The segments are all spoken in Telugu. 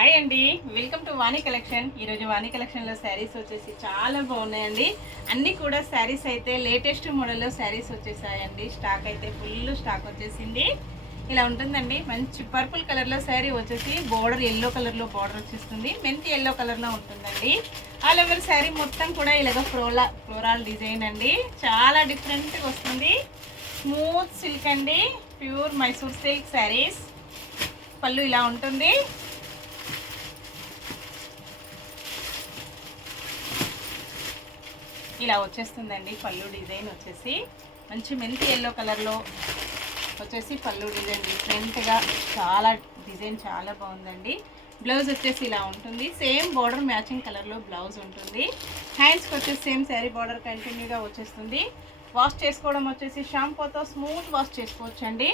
హాయ్ అండి, వెల్కమ్ టు వాణి కలెక్షన్. ఈరోజు వాణి కలెక్షన్లో శారీస్ వచ్చేసి చాలా బాగున్నాయండి. అన్నీ కూడా శారీస్ అయితే లేటెస్ట్ మోడల్లో శారీస్ వచ్చేసాయండి. స్టాక్ అయితే ఫుల్ స్టాక్ వచ్చేసింది. ఇలా ఉంటుందండి. మంచి పర్పుల్ కలర్లో శారీ వచ్చేసి బోర్డర్ ఎల్లో కలర్లో బార్డర్ వచ్చేస్తుంది. మెంతి ఎల్లో కలర్లో ఉంటుందండి. ఆల్ ఓవర్ శారీ మొత్తం కూడా ఇలాగ ఫ్లోరల్ డిజైన్ అండి. చాలా డిఫరెంట్గా వస్తుంది. స్మూత్ సిల్క్ అండి, ప్యూర్ మైసూర్ సిల్క్ శారీస్. పళ్ళు ఇలా ఉంటుంది. ఇలా వచ్చేస్తుందండి. పళ్ళు డిజైన్ వచ్చేసి మంచి మెంతి ఎల్లో కలర్లో వచ్చేసి పళ్ళు డిజైన్ డిఫరెంట్గా చాలా డిజైన్ చాలా బాగుందండి. బ్లౌజ్ వచ్చేసి ఇలా ఉంటుంది. సేమ్ బార్డర్ మ్యాచింగ్ కలర్లో బ్లౌజ్ ఉంటుంది. హ్యాండ్స్కి వచ్చేసి సేమ్ శారీ బార్డర్ కంటిన్యూగా వచ్చేస్తుంది. వాష్ చేసుకోవడం వచ్చేసి షాంపూతో స్మూత్ వాష్ చేసుకోవచ్చండి.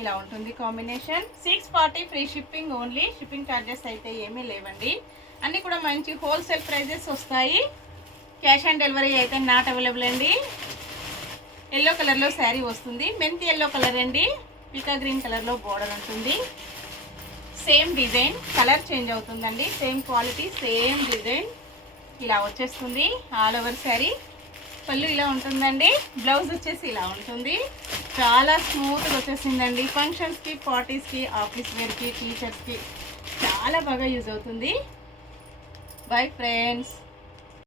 ఇలా ఉంటుంది combination. 640 free shipping only. Shipping charges అయితే ఏమీ లేవండి. అన్నీ కూడా మంచి హోల్సేల్ ప్రైజెస్ వస్తాయి. క్యాష్ ఆన్ డెలివరీ అయితే నాట్ అవైలబుల్ అండి. ఎల్లో కలర్లో శారీ వస్తుంది. మెంతి ఎల్లో కలర్ అండి. పికా గ్రీన్ కలర్లో బోర్డర్ ఉంటుంది. సేమ్ డిజైన్, కలర్ చేంజ్ అవుతుందండి. సేమ్ క్వాలిటీ, సేమ్ డిజైన్ ఇలా వచ్చేస్తుంది. All over sari. పళ్ళు ఇలా ఉంటుందండి. బ్లౌజ్ వచ్చేసి ఇలా ఉంటుంది. చాలా స్మూత్గా వచ్చేసిందండి. ఫంక్షన్స్కి, పార్టీస్కి, ఆఫీస్ వేర్కి, టీచర్స్కి చాలా బాగా యూజ్ అవుతుంది. Bye friends.